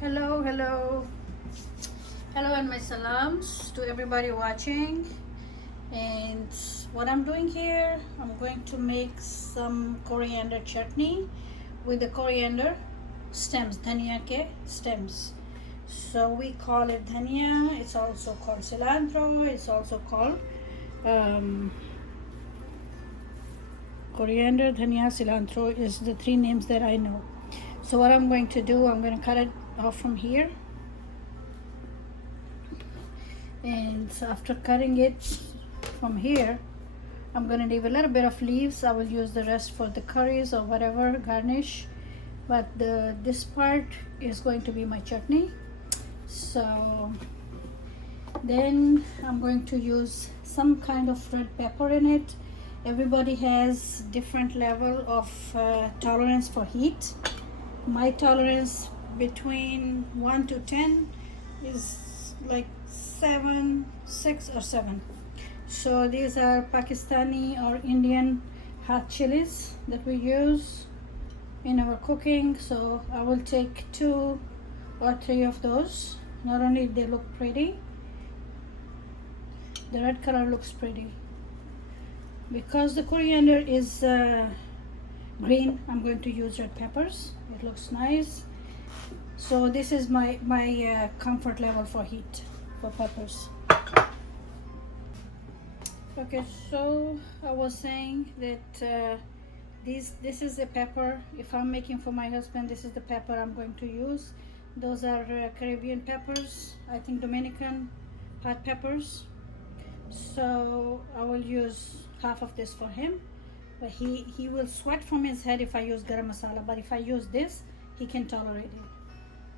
Hello, hello, hello, and my salams to everybody watching. And what I'm doing here, I'm going to make some coriander chutney with the coriander stems, dhania ke stems. So we call it dhania. It's also called cilantro. It's also called coriander, dhania, cilantro is the three names that I know. So what I'm going to do, I'm going to cut it off from here. And after cutting it from here, I'm going to leave a little bit of leaves. I will use the rest for the curries or whatever garnish, but this part is going to be my chutney. So then I'm going to use some kind of red pepper in it. Everybody has different level of tolerance for heat. My tolerance between 1 to 10 is like 6 or 7. So these are Pakistani or Indian hot chilies that we use in our cooking. So I will take 2 or 3 of those. Not only they look pretty, the red color looks pretty. Because the coriander is green, I'm going to use red peppers. It looks nice. So this is my comfort level for heat for peppers. Okay, so I was saying that this is the pepper. If I'm making for my husband, this is the pepper I'm going to use. Those are Caribbean peppers, I think Dominican hot peppers. So I will use half of this for him, but he will sweat from his head if I use garam masala, but if I use this, he can tolerate it.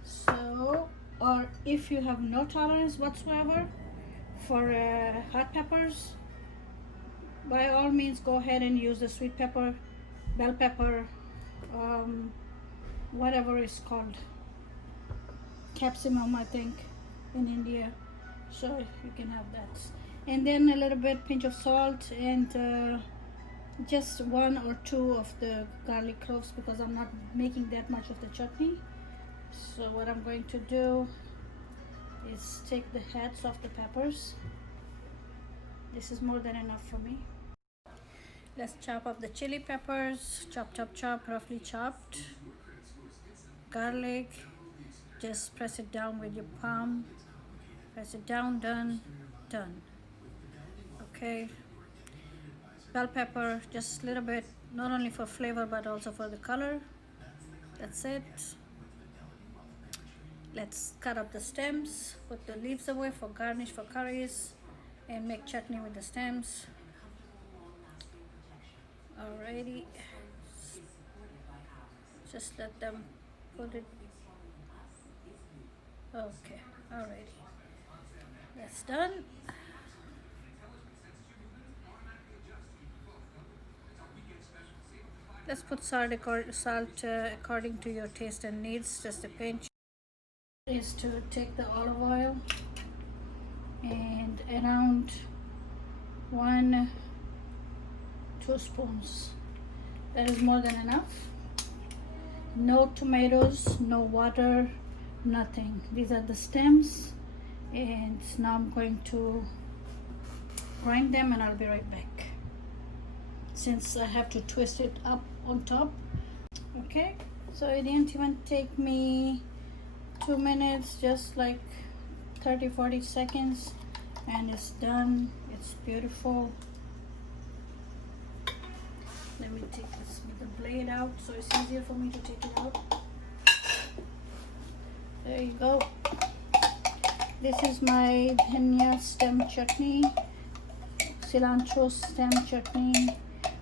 So, or if you have no tolerance whatsoever for hot peppers, by all means go ahead and use the sweet pepper, bell pepper, whatever it's called, capsicum I think in India. So you can have that, and then a little bit pinch of salt, and just 1 or 2 of the garlic cloves, because I'm not making that much of the chutney. So what I'm going to do is take the heads off the peppers. This is more than enough for me. Let's chop up the chili peppers. Chop, chop, chop, roughly chopped. Garlic, just press it down with your palm. Press it down, done. Okay. Bell pepper, just a little bit, not only for flavor but also for the color. That's it. Let's cut up the stems, put the leaves away for garnish for curries, and make chutney with the stems. Alrighty, just let them put it. Okay, alrighty, that's done. Let's put salt according to your taste and needs, just a pinch. Is to take the olive oil and around 1-2 spoons. That is more than enough. No tomatoes, no water, nothing. These are the stems, and now I'm going to grind them and I'll be right back, since I have to twist it up on top. Okay, so it didn't even take me 2 minutes, just like 30-40 seconds, and it's done. It's beautiful. Let me take this with the blade out so it's easier for me to take it out. There you go. This is my dhania stem chutney, cilantro stem chutney,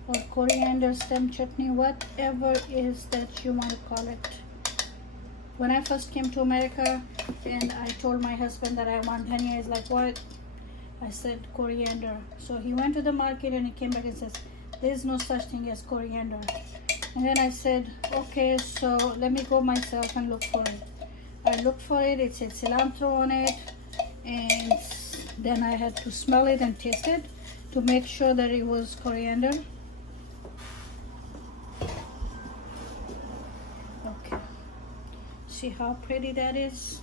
or coriander stem chutney, whatever is that you want to call it. When I first came to America and I told my husband that I want dhania, he's like, what? I said coriander. So he went to the market and he came back and says, there is no such thing as coriander. And then I said, okay, so let me go myself and look for it. I looked for it, it said cilantro on it, and then I had to smell it and taste it to make sure that it was coriander. see how pretty that is?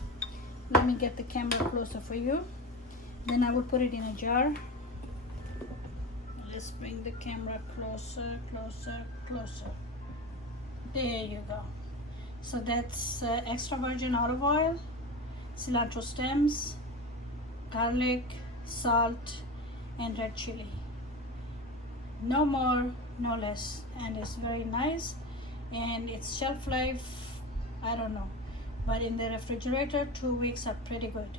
Let me get the camera closer for you. Then I will put it in a jar. Let's bring the camera closer, closer, closer. There you go. So that's extra virgin olive oil, cilantro stems, garlic, salt, and red chili. No more, no less. And it's very nice. And its shelf life, I don't know. But in the refrigerator, 2 weeks are pretty good.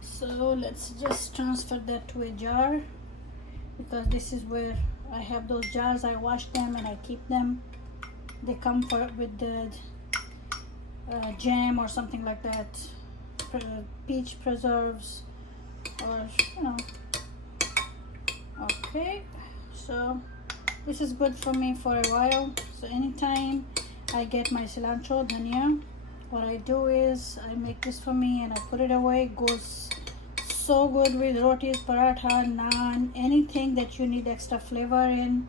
So let's just transfer that to a jar, because this is where I have those jars. I wash them and I keep them. They come with the jam or something like that, peach preserves, or you know. Okay, so this is good for me for a while. So anytime I get my cilantro, dhania, what I do is I make this for me and I put it away. It goes so good with rotis, paratha, naan, anything that you need extra flavor in.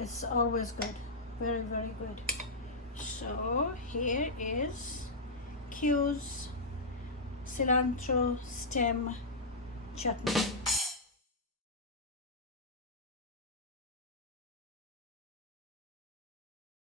It's always good, very, very good. So here is Q's cilantro stem chutney.